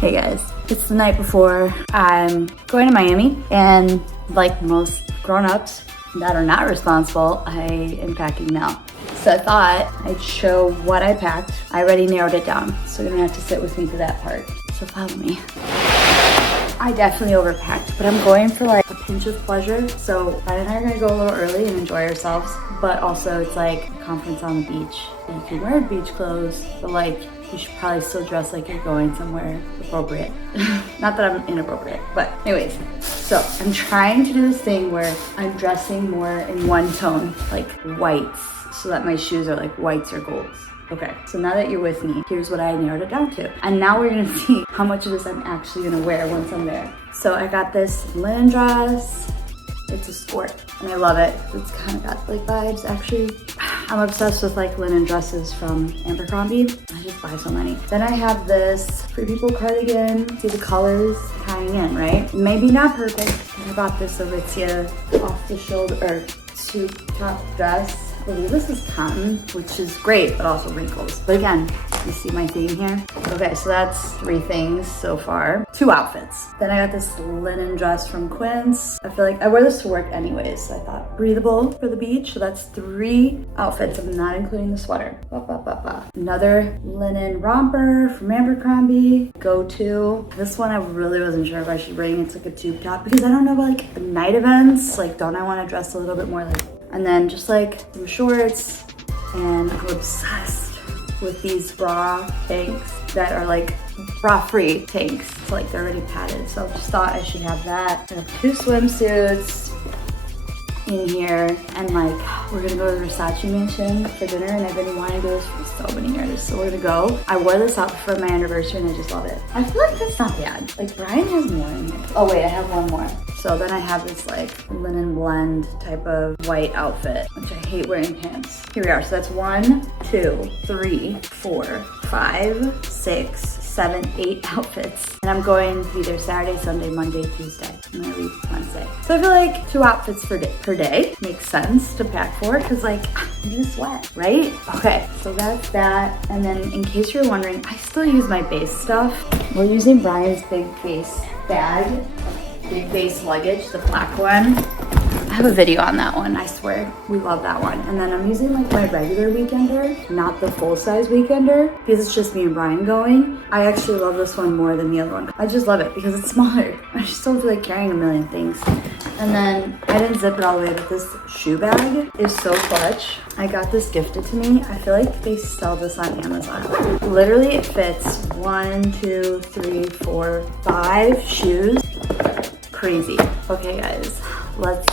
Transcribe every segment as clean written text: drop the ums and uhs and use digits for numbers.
Hey guys, it's the night before I'm going to Miami, and like most grown-ups that are not responsible, I am packing now. So I thought I'd show what I packed. I already narrowed it down, so you're gonna have to sit with me through that part. So follow me. I definitely overpacked, but I'm going for like a pinch of pleasure. So Brian and I are gonna go a little early and enjoy ourselves, but also it's like a conference on the beach. You can wear beach clothes, but like you should probably still dress like you're going somewhere appropriate. Not that I'm inappropriate, but anyways. So I'm trying to do this thing where I'm dressing more in one tone, like whites, so that my shoes are like whites or golds. Okay, so now that you're with me, here's what I narrowed it down to. And now we're gonna see how much of this I'm actually gonna wear once I'm there. So I got this linen dress. It's a sport, and I love it. It's kind of got like vibes, actually. I'm obsessed with like linen dresses from Abercrombie. I just buy so many. Then I have this Free People cardigan. See the colors tying in, right? Maybe not perfect. I bought this Aritzia off the shoulder, or suit top dress. I believe this is cotton, which is great, but also wrinkles. But again, you see my theme here? Okay, so that's 3 things so far. 2 outfits. Then I got this linen dress from Quince. I feel like I wear this to work anyways, so I thought breathable for the beach. So that's 3 outfits. I'm not including the sweater. Another linen romper from Abercrombie. Go-to. This one I really wasn't sure if I should bring. It's like a tube top because I don't know about like night events. Like, don't I want to dress a little bit more like, and then just like some shorts, and I'm obsessed with these bra tanks that are like bra-free tanks. So like they're already padded. So I just thought I should have that. I have 2 swimsuits in here, and like we're gonna go to the Versace mansion for dinner, and I've been wanting to do this for so many years, so we're gonna go. I wore this out for my anniversary and I just love it. I feel like that's not bad. Like Brian has more in here. Oh wait, I have one more. So then I have this like linen blend type of white outfit, which I hate wearing pants. Here we are. So that's 1, 2, 3, 4, 5, 6, 7, 8 outfits. And I'm going to be there Saturday, Sunday, Monday, Tuesday. I'm gonna leave Wednesday. So I feel like 2 outfits per day makes sense to pack for, because like I'm gonna sweat, right? Okay, so that's that. And then in case you're wondering, I still use my base stuff. We're using Brian's big base bag. Big base luggage, the black one. I have a video on that one, I swear. We love that one. And then I'm using like my regular weekender, not the full-size weekender, because it's just me and Brian going. I actually love this one more than the other one. I just love it because it's smaller. I just don't feel like carrying a million things. And then I didn't zip it all the way, but this shoe bag is so clutch. I got this gifted to me. I feel like they sell this on Amazon. Literally it fits 1, 2, 3, 4, 5 shoes. Crazy. Okay guys, let's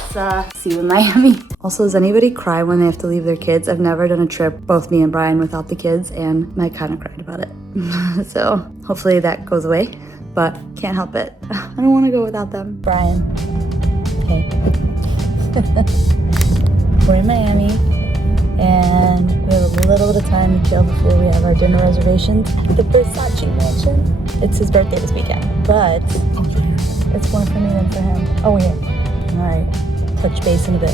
see you in Miami. Also, does anybody cry when they have to leave their kids? I've never done a trip, both me and Brian, without the kids, and I kind of cried about it. So hopefully that goes away, but can't help it. I don't want to go without them. Brian. Okay. We're in Miami, and we have a little bit of time to chill before we have our dinner reservations at the Versace mansion. It's his birthday this weekend, but it's more for me than for him. Oh, yeah. All right. Touch base in a bit.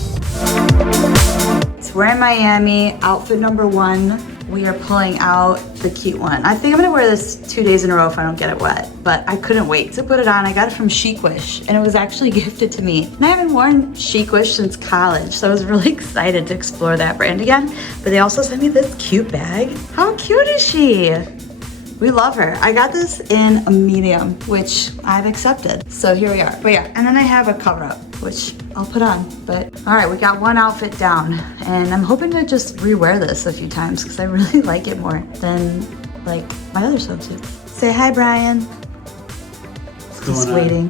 So we're in Miami. Outfit number 1. We are pulling out the cute one. I think I'm gonna wear this 2 days in a row if I don't get it wet, but I couldn't wait to put it on. I got it from Chicwish, and it was actually gifted to me. And I haven't worn Chicwish since college, so I was really excited to explore that brand again. But they also sent me this cute bag. How cute is she? We love her. I got this in a medium, which I've accepted. So here we are. But yeah, and then I have a cover up, which I'll put on. But all right, we got 1 outfit down, and I'm hoping to just rewear this a few times because I really like it more than like my other swimsuit. Say hi, Brian. Just waiting.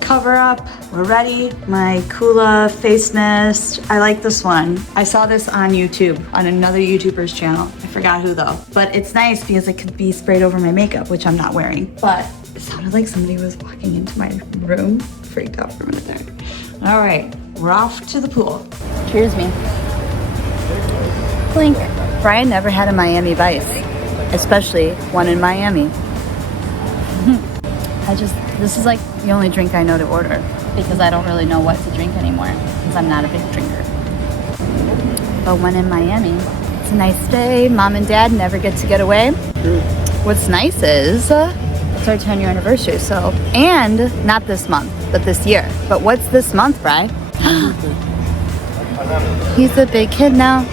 Cover up, we're ready. My Kula face mist. I like this one. I saw this on YouTube, on another YouTuber's channel. I forgot who though. But it's nice because it could be sprayed over my makeup, which I'm not wearing. But it sounded like somebody was walking into my room. Freaked out for a minute there. All right, we're off to the pool. Cheers me. Blink. Brian never had a Miami Vice, especially one in Miami. This is like the only drink I know to order because I don't really know what to drink anymore because I'm not a big drinker. But when in Miami, a nice day. Mom and Dad never get to get away. What's nice is It's our 10-year anniversary, so. And not this month, but this year. But what's this month, Bri? He's a big kid now.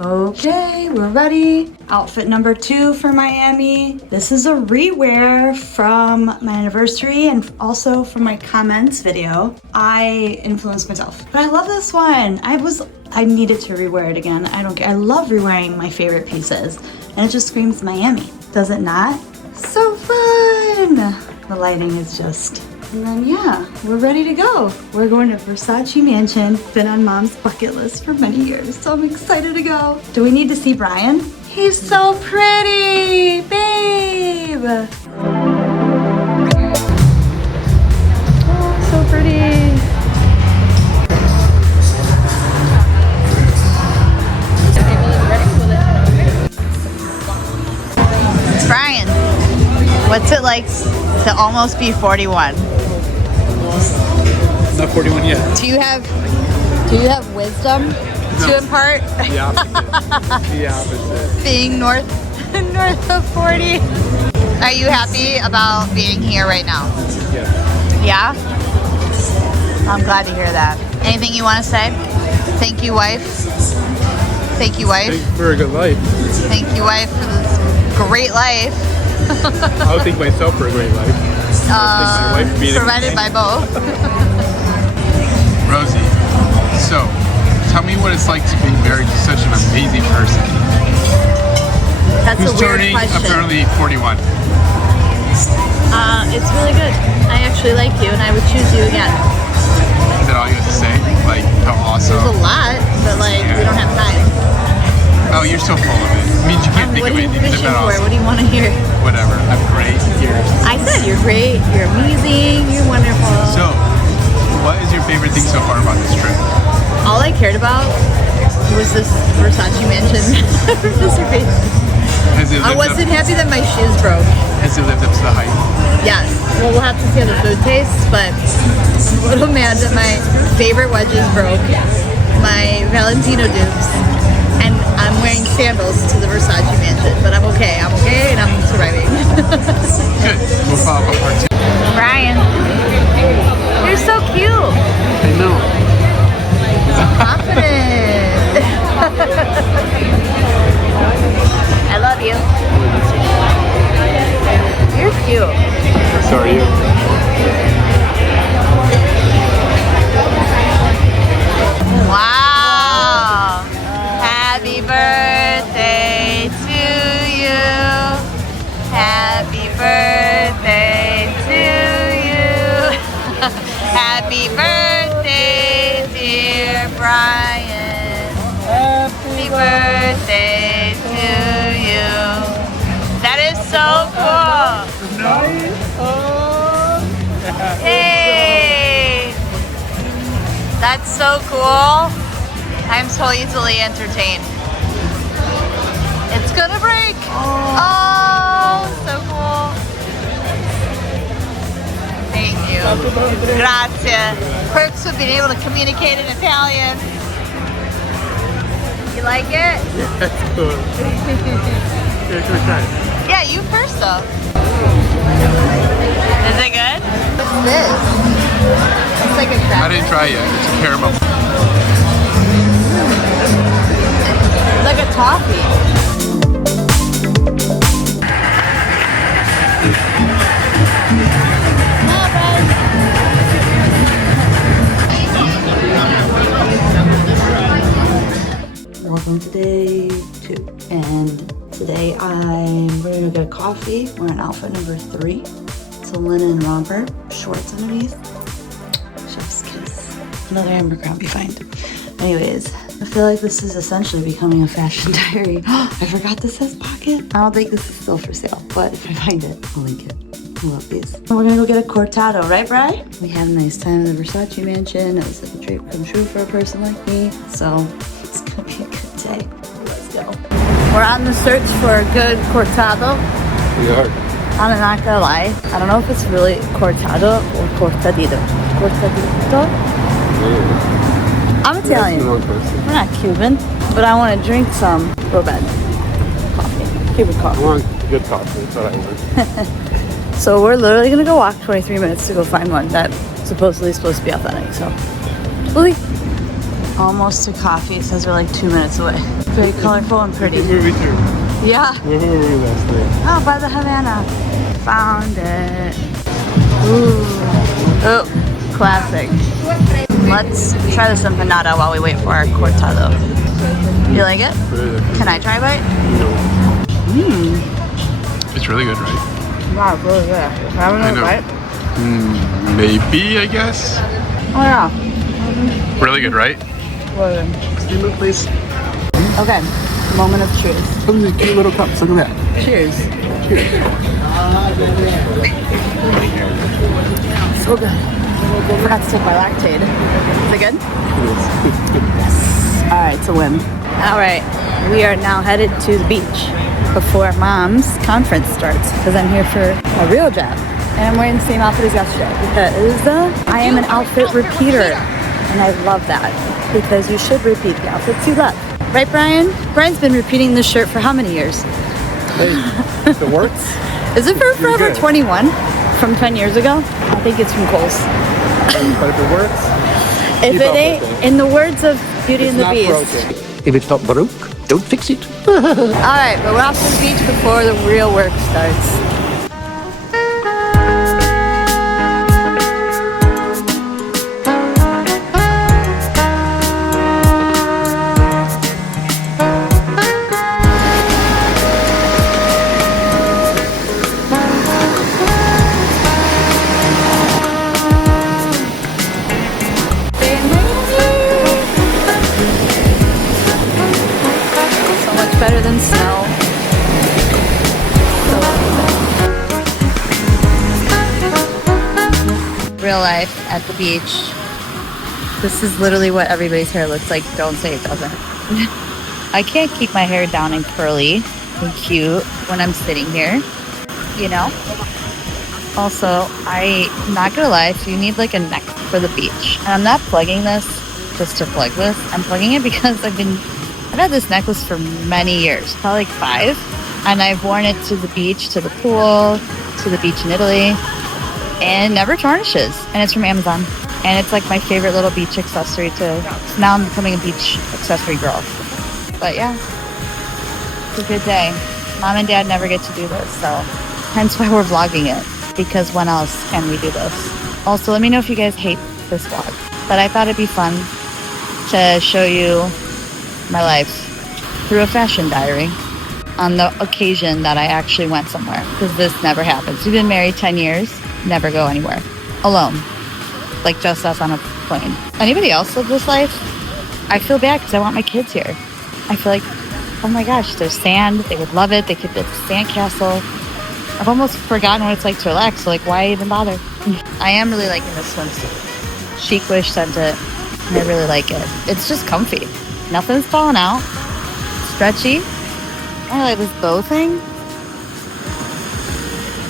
Okay, we're ready. Outfit number 2 for Miami. This is a rewear from my anniversary and also from my comments video. I influenced myself, but I love this one. I needed to rewear it again. I don't care. I love rewearing my favorite pieces, and it just screams Miami. Does it not? So fun. The lighting is just. And then yeah, we're ready to go. We're going to Versace Mansion. Been on Mom's bucket list for many years, so I'm excited to go. Do we need to see Brian? He's so pretty, babe. Oh, so pretty. Brian, what's it like to almost be 41? Not 41 yet. Do you have wisdom to impart? The opposite. The opposite. Being north of 40. Are you happy about being here right now? Yes. Yeah? I'm glad to hear that. Anything you want to say? Thank you, wife. Thank you, wife. Thanks for a good life. Thank you, wife, for this great life. I would thank myself for a great life. My wife being provided by both. Rosie, so tell me what it's like to be married to such an amazing person. That's who's a weird turning question. apparently 41. It's really good. I actually like you, and I would choose you again. Is that all you have to say? Like how awesome? There's a lot, but like we don't have time. Oh, you're so full of it. It means you can't think What of are you anything. fishing Isn't that for? awesome? What do you want to hear? Whatever. I'm great. I said you're great. You're amazing. You're wonderful. So, what is your favorite thing so far about this trip? All I cared about was this Versace mansion. I wasn't happy that my shoes broke. Has it lived up to the hype? Yes. Well, we'll have to see how the food tastes, but I'm a little mad that my favorite wedges broke. My Valentino dupes. And I'm wearing sandals to the Versace mansion, but I'm okay. I'm okay, and I'm surviving. Good. We'll follow up on part 2. Brian, you're so cute. I know. Confident. I love you. You're cute. So are you. Wow. Happy birthday to you. Happy birthday to you. Happy birthday, dear Brian. Happy birthday to you. That is so cool. Hey. That's so cool. I'm so easily entertained. It's gonna break. Oh, so cool. Thank you. Grazie. Perks of being able to communicate in Italian. You like it? That's cool. Here's your time. Yeah, you first though. Is it good? What's this? It's like a I cracker. didn't try yet. It's a caramel. Like a toffee. Welcome to day 2, and today we're gonna get coffee. We're in outfit number 3. It's a linen romper, shorts underneath. Chef's kiss. Another hamburger, I'll be fine. Anyways, I feel like this is essentially becoming a fashion diary. I forgot this says pocket. I don't think this is still for sale, but if I find it, I'll link it. I love these. We're gonna go get a cortado, right, Bri? We had a nice time in the Versace mansion. It was like a dream come true for a person like me, so it's gonna be a good day. Let's go. We're on the search for a good cortado. We are. I'm not gonna lie. I don't know if it's really cortado or cortadito. Cortadito? I'm Italian. We're not Cuban, but I want to drink some Robed coffee. Favorite I coffee. want good coffee. That's what I want. So we're literally gonna go walk 23 minutes to go find one that supposedly is supposed to be authentic. So, we'll almost to coffee. It says we're like 2 minutes away. Very colorful and pretty. Good movie too. Yeah. What movie were we last night? Oh, by the Havana. Found it. Ooh. Oh, classic. Let's try this empanada while we wait for our cortado. You like it? Can I try a bite? No. Mmm. It's really good, right? Wow, it's really good. Can I have another bite? Maybe, I guess. Oh yeah. Really good, right? Really good. Stand up, please. Okay, moment of cheers. Look at these cute little cups. Look at that. Cheers. Cheers. So good. I forgot to take my lactate. Is it good? Yes. All right, it's a win. All right, we are now headed to the beach before Mom's conference starts because I'm here for a real job. And I'm wearing the same outfit as yesterday because I am an outfit repeater. And I love that because you should repeat the outfits you love. Right, Brian? Brian's been repeating this shirt for how many years? Hey, if it works. Is it for Forever good. 21 from 10 years ago? I think it's from Kohl's. But if it works, If keep it up ain't, with it. in the words of Beauty It's and the not Beast. broken. If it's not broke, don't fix it. All right, but we're off to the beach before the real work starts. So much better than snow. Real life at the beach. This is literally what everybody's hair looks like. Don't say it doesn't. I can't keep my hair down and curly and cute when I'm sitting here, you know? Also, I'm not gonna lie, if you need like a neck for the beach, and I'm not plugging this just to plug this. I'm plugging it because I've had this necklace for many years, probably like 5, and I've worn it to the beach, to the pool, to the beach in Italy, and it never tarnishes. And it's from Amazon, and it's like my favorite little beach accessory so now I'm becoming a beach accessory girl. But yeah, it's a good day. Mom and Dad never get to do this, so hence why we're vlogging it, because when else can we do this? Also, let me know if you guys hate this vlog, but I thought it'd be fun to show you my life through a fashion diary on the occasion that I actually went somewhere, because this never happens. We've been married 10 years, never go anywhere alone, like just us on a plane. Anybody else live this life? I feel bad because I want my kids here. I feel like, oh my gosh, there's sand, they would love it, they could build a sand castle. I've almost forgotten what it's like to relax, so like why even bother? I am really liking this swimsuit. Chic-wish sent it, and I really like it. It's just comfy. Nothing's falling out. Stretchy. I like this bow thing.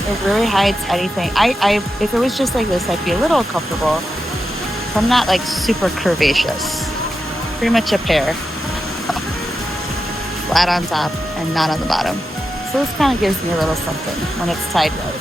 It really hides anything. I if it was just like this, I'd be a little uncomfortable. So I'm not like super curvaceous. Pretty much a pair. Flat on top and not on the bottom. So this kind of gives me a little something when it's tied right.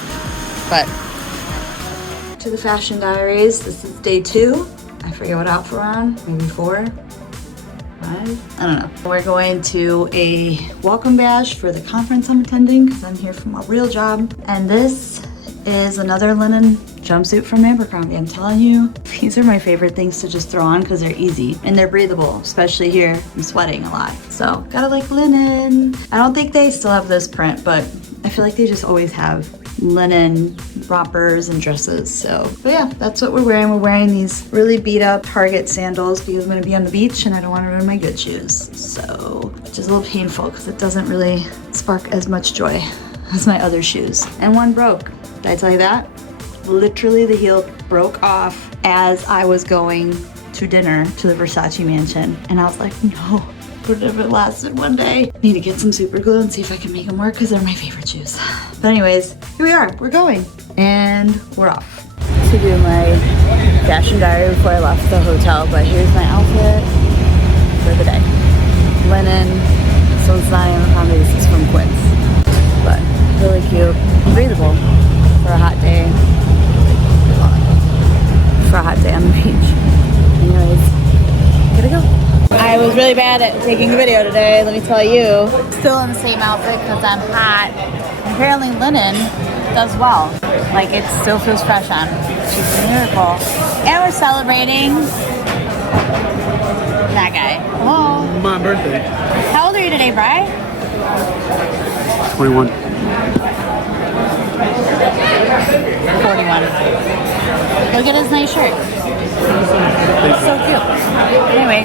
But to the fashion diaries, this is day 2. I forget what outfit we're on, maybe 4, 5, I don't know. We're going to a welcome bash for the conference I'm attending because I'm here for my real job. And this is another linen jumpsuit from Abercrombie. I'm telling you, these are my favorite things to just throw on because they're easy and they're breathable, especially here. I'm sweating a lot, so gotta like linen. I don't think they still have this print, but I feel like they just always have linen rompers and dresses. So, but yeah, that's what we're wearing. We're wearing these really beat up Target sandals because I'm gonna be on the beach and I don't want to ruin my good shoes. So, which is a little painful because it doesn't really spark as much joy as my other shoes. And one broke. Did I tell you that? Literally the heel broke off as I was going to dinner to the Versace mansion. And I was like, no, could have it lasted one day. I need to get some super glue and see if I can make them work because they're my favorite shoes. But anyways, here we are, we're going. And we're off. To do my fashion diary before I left the hotel, but here's my outfit for the day. Linen, so it's not even Abercrombie, this is from Quince. really bad at taking a video today, let me tell you. Still in the same outfit because I'm hot. Apparently linen does well. Like it still feels fresh on. She's a miracle. And we're celebrating that guy. Hello. My birthday. How old are you today, Bri? 21. 41. Look at his nice shirt. So cute. Anyway,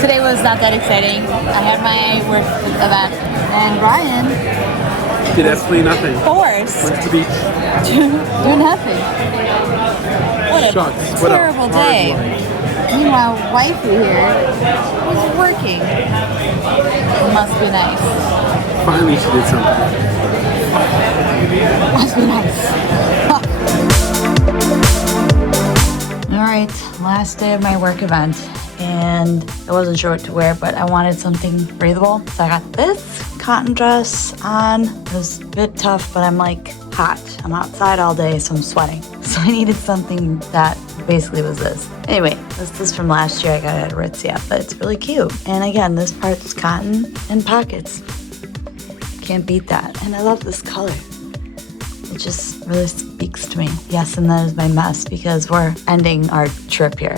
today was not that exciting. I had my work event, and Brian Did absolutely nothing. forced Went to the beach. do nothing. What a Shucks. What a terrible hard day. life. Meanwhile, wifey here is working. It must be nice. Finally, she did something. Must be nice. Alright, last day of my work event, and I wasn't sure what to wear, but I wanted something breathable. So I got this cotton dress on. It was a bit tough, but I'm like hot. I'm outside all day, so I'm sweating. So I needed something that basically was this. Anyway, this is from last year. I got it at Aritzia, but it's really cute. And again, this part's cotton and pockets. Can't beat that. And I love this color. It just really speaks to me. Yes, and that is my mess because we're ending our trip here.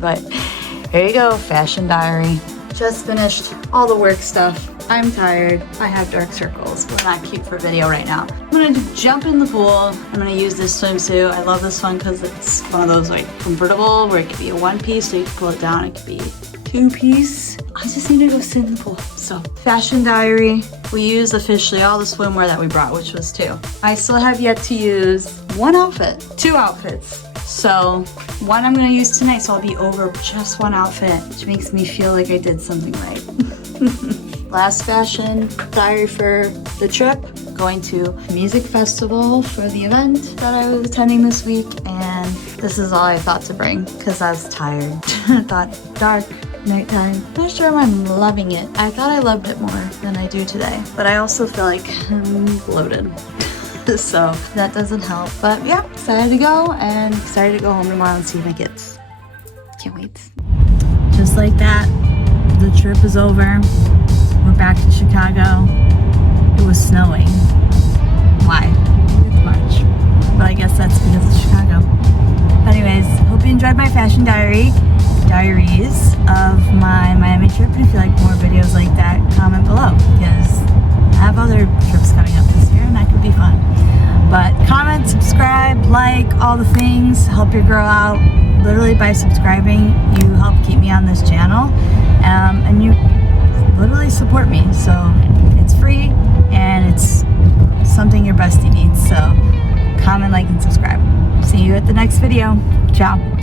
But here you go, fashion diary. Just finished all the work stuff. I'm tired. I have dark circles. We're not cute for video right now. I'm gonna jump in the pool. I'm gonna use this swimsuit. I love this one because it's one of those like convertible where it could be a one piece, so you can pull it down. It could be two piece. I just need to go sit in the pool. So, fashion diary. We used officially all the swimwear that we brought, which was 2. I still have yet to use 1 outfit, 2 outfits. So, one I'm gonna use tonight, so I'll be over just 1 outfit, which makes me feel like I did something right. Last fashion diary for the trip. Going to a music festival for the event that I was attending this week, and this is all I thought to bring because I was tired. I thought dark, nighttime. Not sure I'm loving it. I thought I loved it more than I do today, but I also feel like I'm bloated. So that doesn't help. But yeah, excited to go and excited to go home tomorrow and see my kids. Can't wait. Just like that, the trip is over. We're back to Chicago. It was snowing. Why? It's March. But I guess that's because of Chicago. Anyways, hope you enjoyed my fashion diaries of my Miami trip. And if you like more videos like that, comment below because I have other trips coming up this year and that could be fun. But comment, subscribe, like, all the things. Help your girl out. Literally by subscribing, you help keep me on this channel. And you literally support me. So it's free and it's something your bestie needs. So comment, like, and subscribe. See you at the next video. Ciao.